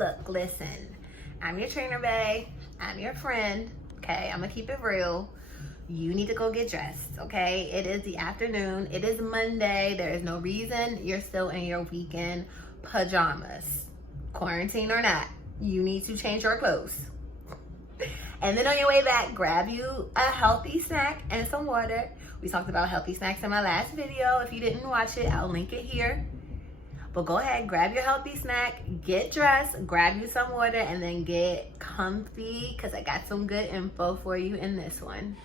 Look, listen, I'm your Trainerbae. I'm your friend, okay? I'm gonna keep it real. You need to go get dressed, okay? It is the afternoon. It is Monday. There is no reason you're still in your weekend pajamas. Quarantine or not, you need to change your clothes. And then on your way back, grab you a healthy snack and some water. We talked about healthy snacks in my last video. If you didn't watch it, I'll link it here. But go ahead, grab your healthy snack, get dressed, grab you some water, and then get comfy, because I got some good info for you in this one.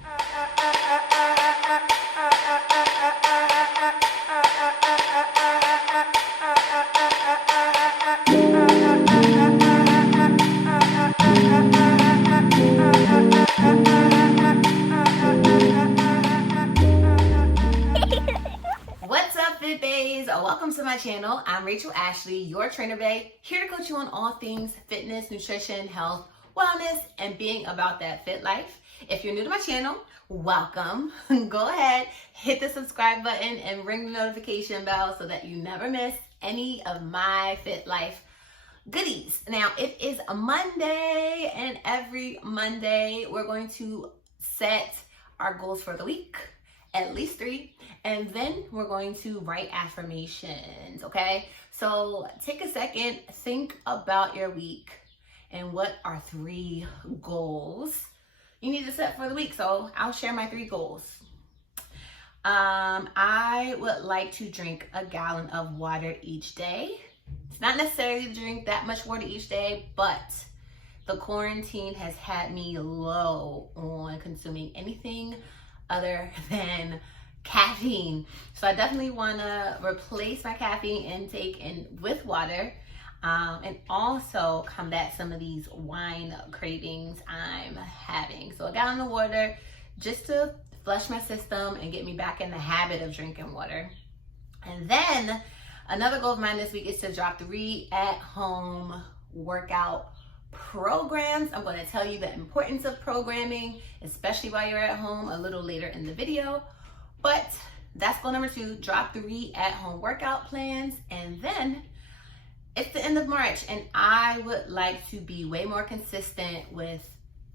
What's up, FitBaes? Welcome to my channel. I'm Rachel Ashley, your Trainerbae, here to coach you on all things fitness, nutrition, health, wellness, and being about that fit life. If you're new to my channel, welcome. Go ahead, hit the subscribe button and ring the notification bell so that you never miss any of my fit life goodies. Now, it is a Monday, and every Monday we're going to set our goals for the week, at least 3, and then we're going to write affirmations, okay? So take a second, think about your week and what are 3 goals you need to set for the week. So I'll share my 3 goals. I would like to drink a gallon of water each day. It's not necessarily to drink that much water each day, but the quarantine has had me low on consuming anything other than caffeine. So I definitely want to replace my caffeine intake with water, and also combat some of these wine cravings I'm having. So a gallon of water just to flush my system and get me back in the habit of drinking water. And then another goal of mine this week is to drop 3 at-home workout programs. I'm going to tell you the importance of programming, especially while you're at home, a little later in the video. But that's goal number 2, drop 3 at-home workout plans. And then it's the end of March, and I would like to be way more consistent with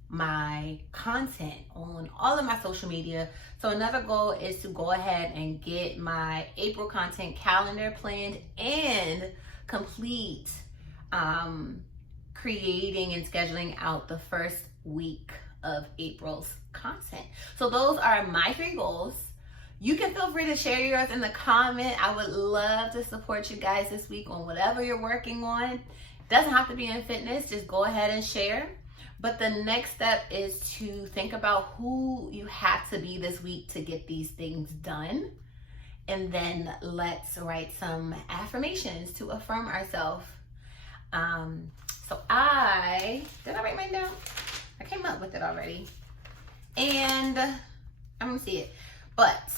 my content on all of my social media. So another goal is to go ahead and get my April content calendar planned and complete creating and scheduling out the first week of April's content. So those are my 3 goals. You can feel free to share yours in the comment. I would love to support you guys this week on whatever you're working on. Doesn't have to be in fitness, just go ahead and share. But the next step is to think about who you have to be this week to get these things done. And then let's write some affirmations to affirm ourselves. So did I write mine down? I came up with it already. And I'm gonna see it, but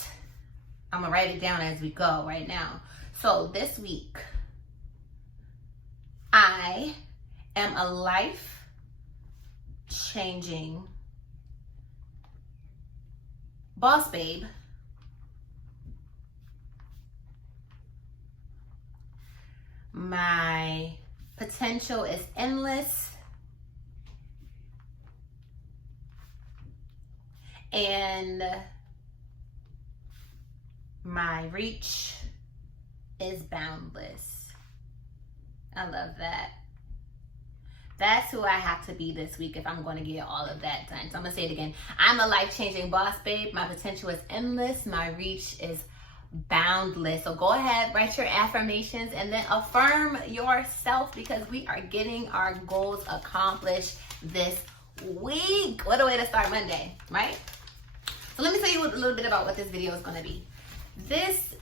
I'm gonna write it down as we go right now. So this week, I am a life-changing boss babe. My potential is endless, and my reach is boundless. I love that. That's who I have to be this week if I'm going to get all of that done. So I'm going to say it again. I'm a life-changing boss babe. My potential is endless. My reach is boundless. So go ahead, write your affirmations, and then affirm yourself, because we are getting our goals accomplished this week. What a way to start Monday, right? So let me tell you a little bit about what this video is going to be.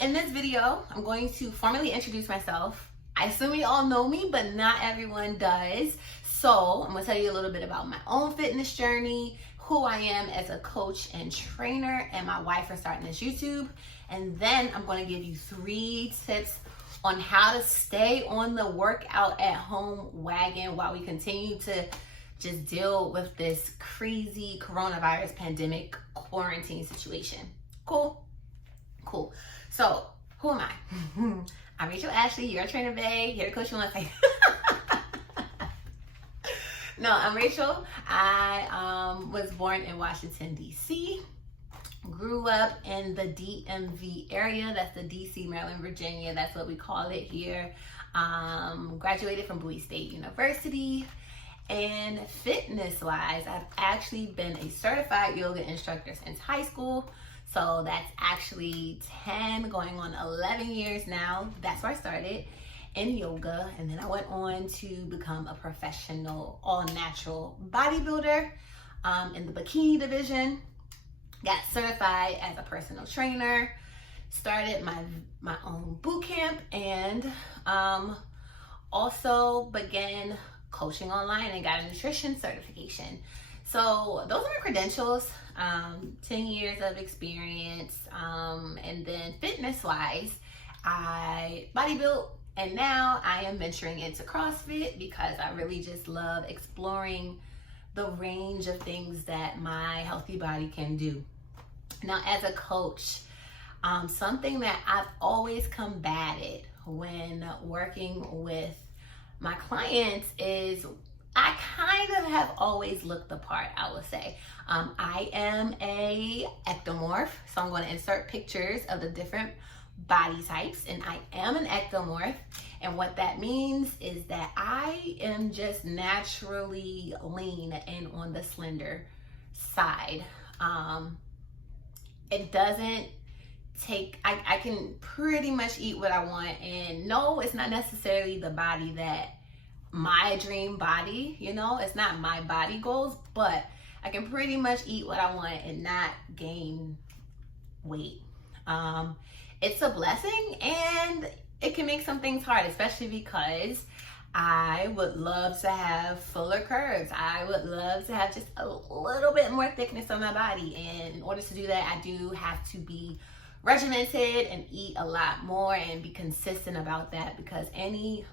In this video, I'm going to formally introduce myself. I assume you all know me, but not everyone does. So I'm going to tell you a little bit about my own fitness journey, who I am as a coach and trainer, and my why for starting this YouTube. And then I'm going to give you 3 tips on how to stay on the workout at home wagon while we continue to just deal with this crazy coronavirus pandemic quarantine situation. Cool? Cool. So who am I? I'm Rachel Ashley, your Trainerbae, here to coach you on No, I'm Rachel. I was born in Washington, D.C. Grew up in the DMV area. That's the D.C., Maryland, Virginia. That's what we call it here. Graduated from Bowie State University. And fitness-wise, I've actually been a certified yoga instructor since high school. So that's actually 10, going on 11 years now. That's where I started in yoga. And then I went on to become a professional all-natural bodybuilder in the bikini division. Got certified as a personal trainer. Started my own boot camp, and also began coaching online and got a nutrition certification. So those are my credentials. 10 years of experience, and then fitness-wise, I bodybuilt, and now I am venturing into CrossFit because I really just love exploring the range of things that my healthy body can do. Now, as a coach, something that I've always combated when working with my clients is I kind of have always looked the part, I will say. I am a ectomorph, so I'm going to insert pictures of the different body types, and I am an ectomorph. And what that means is that I am just naturally lean and on the slender side. It doesn't take, I can pretty much eat what I want, and no, it's not necessarily the body that my dream body, it's not my body goals, but I can pretty much eat what I want and not gain weight. It's a blessing, and it can make some things hard, especially because I would love to have fuller curves. I would love to have just a little bit more thickness on my body, and in order to do that, I do have to be regimented and eat a lot more and be consistent about that, because any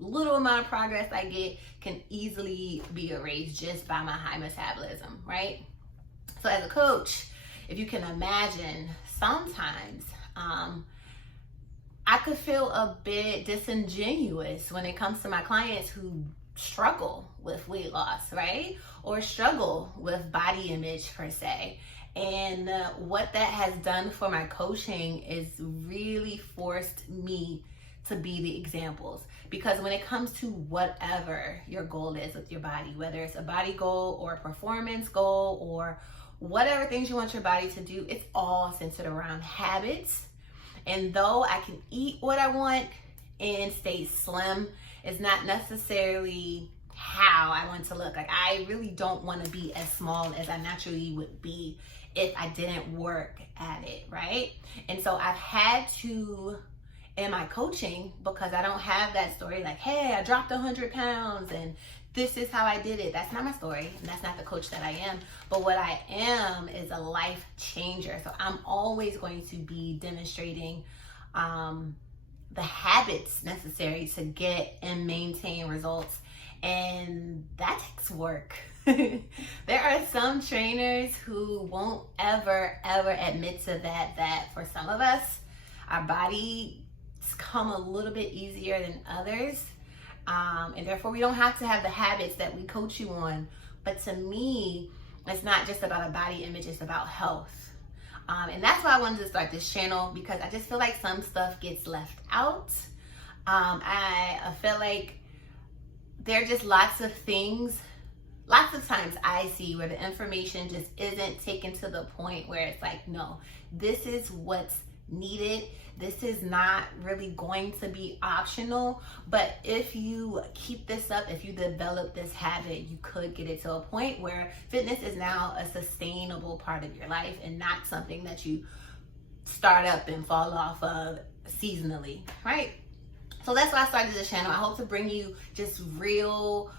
little amount of progress I get can easily be erased just by my high metabolism, right? So as a coach, if you can imagine, sometimes I could feel a bit disingenuous when it comes to my clients who struggle with weight loss, right? Or struggle with body image per se. And what that has done for my coaching is really forced me to be the examples. Because when it comes to whatever your goal is with your body, whether it's a body goal or a performance goal or whatever things you want your body to do, it's all centered around habits. And though I can eat what I want and stay slim, it's not necessarily how I want to look. Like, I really don't want to be as small as I naturally would be if I didn't work at it, right? And so I've had to, in my coaching, because I don't have that story like, hey, I dropped 100 pounds and this is how I did it. That's not my story, and that's not the coach that I am. But what I am is a life changer. So I'm always going to be demonstrating the habits necessary to get and maintain results. And that takes work. There are some trainers who won't ever admit to that for some of us, our bodies come a little bit easier than others. And therefore we don't have to have the habits that we coach you on. But to me, it's not just about a body image, it's about health. And that's why I wanted to start this channel, because I just feel like some stuff gets left out. I feel like there are just lots of things, lots of times I see where the information just isn't taken to the point where it's like, no, this is what's needed. This is not really going to be optional, but if you keep this up, if you develop this habit, you could get it to a point where fitness is now a sustainable part of your life and not something that you start up and fall off of seasonally, right? So that's why I started this channel. I hope to bring you just real,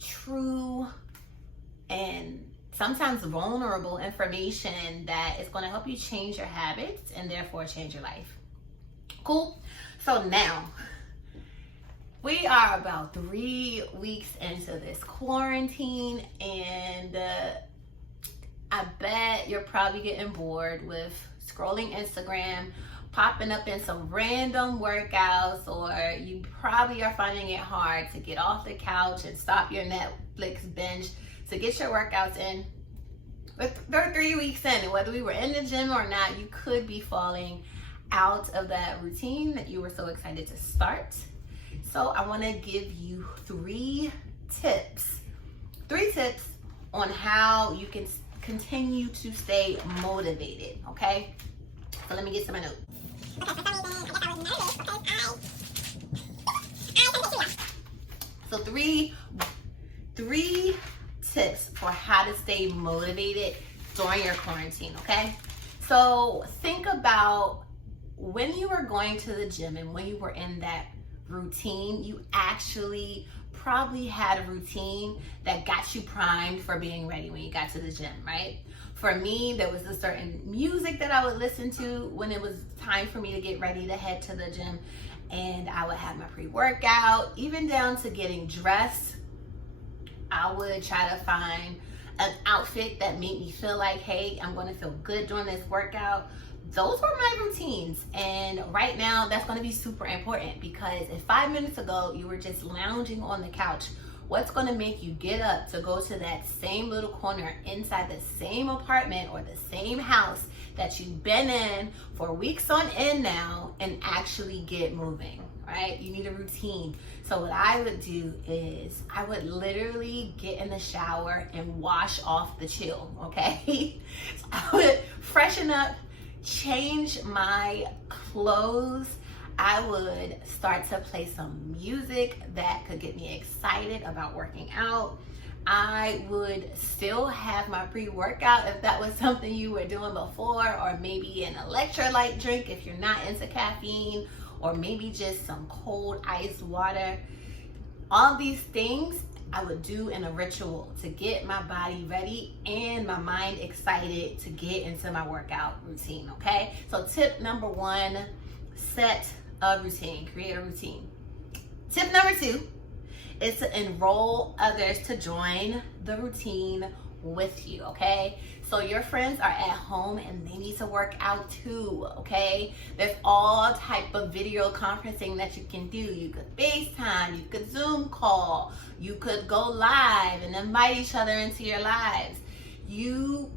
true, and sometimes vulnerable information that is going to help you change your habits and therefore change your life. Cool. So now we are about 3 weeks into this quarantine, and I bet you're probably getting bored with scrolling Instagram, popping up in some random workouts, or you probably are finding it hard to get off the couch and stop your Netflix binge to get your workouts in. We're 3 weeks in, and whether we were in the gym or not, you could be falling out of that routine that you were so excited to start. So I want to give you 3 tips on how you can continue to stay motivated, okay? So let me get some notes. So three tips for how to stay motivated during your quarantine, okay? So think about when you were going to the gym and when you were in that routine, you actually probably had a routine that got you primed for being ready when you got to the gym, right? For me, there was a certain music that I would listen to when it was time for me to get ready to head to the gym, and I would have my pre-workout, even down to getting dressed. I would try to find an outfit that made me feel like, hey, I'm going to feel good during this workout. Those were my routines, and right now that's going to be super important, because if 5 minutes ago you were just lounging on the couch, what's going to make you get up to go to that same little corner inside the same apartment or the same house that you've been in for weeks on end now and actually get moving, right? You need a routine. So what I would do is I would literally get in the shower and wash off the chill, okay? So I would freshen up, change my clothes. I would start to play some music that could get me excited about working out. I would still have my pre-workout if that was something you were doing before, or maybe an electrolyte drink if you're not into caffeine, or maybe just some cold iced water. All these things I would do in a ritual to get my body ready and my mind excited to get into my workout routine, okay? So tip number 1, set a routine, create a routine. Tip number 2 is to enroll others to join the routine with you, okay? So your friends are at home and they need to work out too, okay? There's all type of video conferencing that you can do. You could FaceTime, you could Zoom call, you could go live and invite each other into your lives. You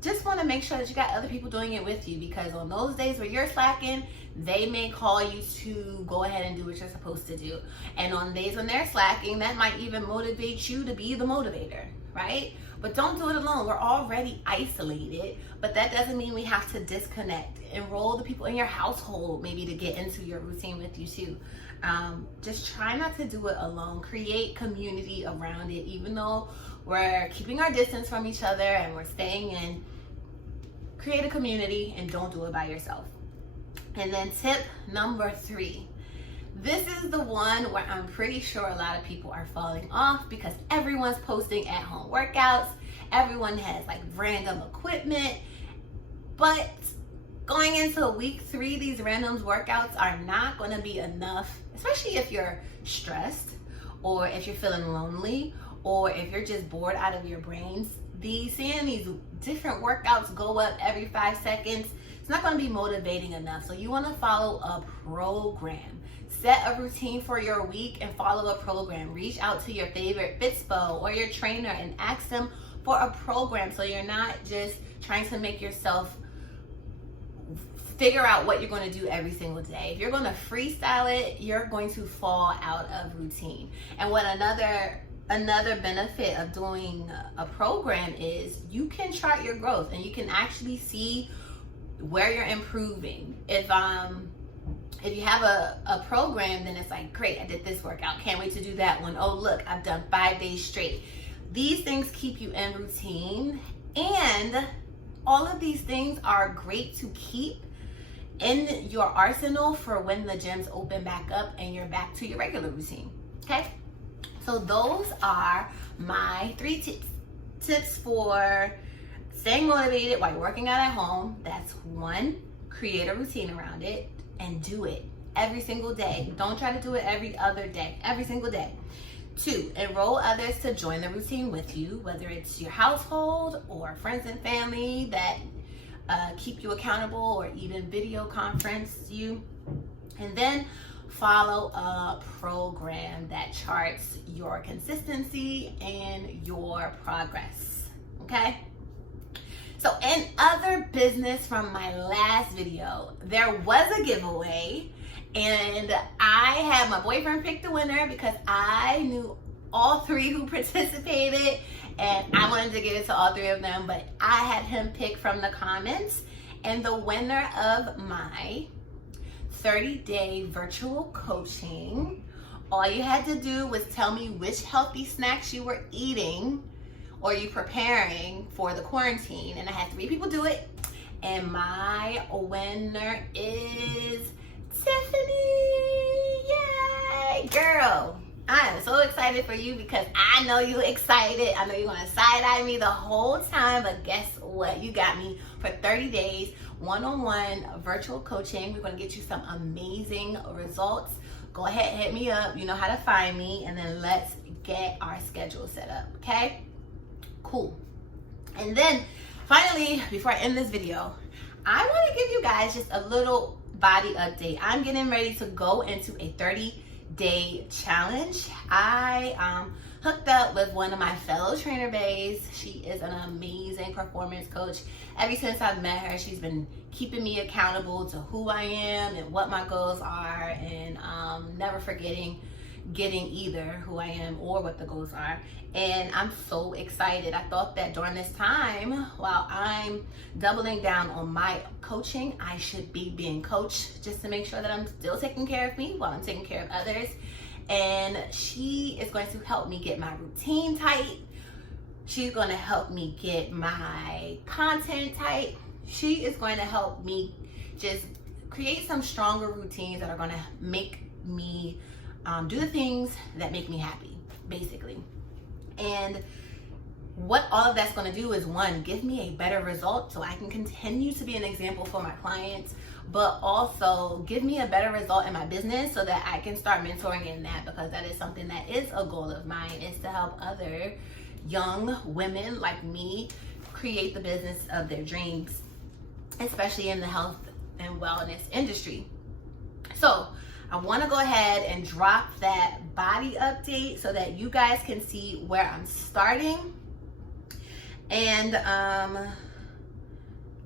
just want to make sure that you got other people doing it with you, because on those days where you're slacking, they may call you to go ahead and do what you're supposed to do. And on days when they're slacking, that might even motivate you to be the motivator, right? But don't do it alone. We're already isolated, but that doesn't mean we have to disconnect. Enroll the people in your household maybe to get into your routine with you too. Just try not to do it alone. Create community around it, even though we're keeping our distance from each other and we're staying in. Create a community and don't do it by yourself. And then tip number 3. This is the one where I'm pretty sure a lot of people are falling off, because everyone's posting at home workouts. Everyone has like random equipment, but going into week 3, these random workouts are not going to be enough, especially if you're stressed, or if you're feeling lonely, or if you're just bored out of your brains. Seeing these different workouts go up every 5 seconds, it's not going to be motivating enough. So you want to follow a program. Set a routine for your week and follow a program. Reach out to your favorite FitBae or your trainer and ask them for a program, so you're not just trying to make yourself figure out what you're going to do every single day. If you're going to freestyle it, you're going to fall out of routine. And what another benefit of doing a program is you can chart your growth and you can actually see where you're improving. If you have a program, then it's like, great, I did this workout, can't wait to do that one. Oh, look, I've done 5 days straight. These things keep you in routine, and all of these things are great to keep in your arsenal for when the gyms open back up and you're back to your regular routine, okay? So those are my 3 tips for staying motivated while you're working out at home. That's 1, create a routine around it and do it every single day. Don't try to do it every other day, every single day. 2, enroll others to join the routine with you, whether it's your household or friends and family that keep you accountable or even video conference you. And then follow a program that charts your consistency and your progress, okay? So in other business from my last video, there was a giveaway, and I had my boyfriend pick the winner because I knew all three who participated and I wanted to give it to all three of them, but I had him pick from the comments. And the winner of my 30-day virtual coaching, all you had to do was tell me which healthy snacks you were eating or you preparing for the quarantine. And I had 3 people do it. And my winner is Tiffany. Yay, girl. I am so excited for you because I know you're excited. I know you're gonna side-eye me the whole time, but guess what? You got me for 30 days, one-on-one virtual coaching. We're gonna get you some amazing results. Go ahead, hit me up. You know how to find me, and then let's get our schedule set up, okay? Cool. And then finally, before I end this video, I wanna give you guys just a little body update. I'm getting ready to go into a 30-day challenge. I hooked up with one of my fellow Trainerbaes. She is an amazing performance coach. Ever since I've met her, she's been keeping me accountable to who I am and what my goals are, and never forgetting getting either who I am or what the goals are. And I'm so excited. I thought that during this time, while I'm doubling down on my coaching, I should be being coached just to make sure that I'm still taking care of me while I'm taking care of others. And she is going to help me get my routine tight. She's going to help me get my content tight. She is going to help me just create some stronger routines that are going to make me do the things that make me happy, basically. And what all of that's going to do is, one, give me a better result so I can continue to be an example for my clients, but also give me a better result in my business so that I can start mentoring in that, because that is something that is a goal of mine, is to help other young women like me create the business of their dreams, especially in the health and wellness industry. So I want to go ahead and drop that body update so that you guys can see where I'm starting. And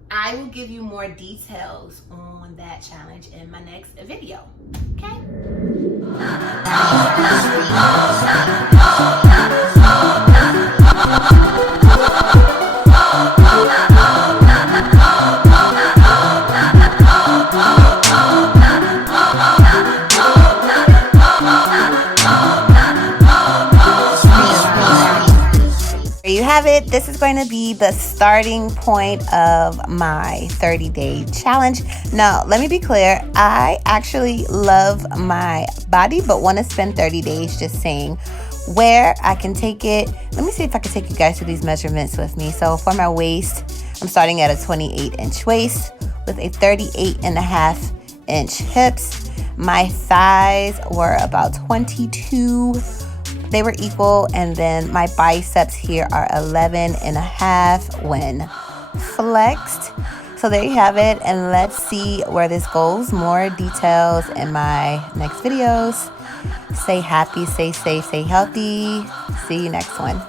I will give you more details on that challenge in my next video. Okay? There you have it. This is going to be the starting point of my 30-day challenge. Now, let me be clear. I actually love my body, but want to spend 30 days just saying where I can take it. Let me see if I can take you guys through these measurements with me. So for my waist, I'm starting at a 28-inch waist with a 38.5-inch hips. My thighs were about 22. They were equal, and then my biceps here are 11.5 when flexed. So there you have it, and let's see where this goes. More details in my next videos. Stay happy, stay safe, stay healthy. See you next one.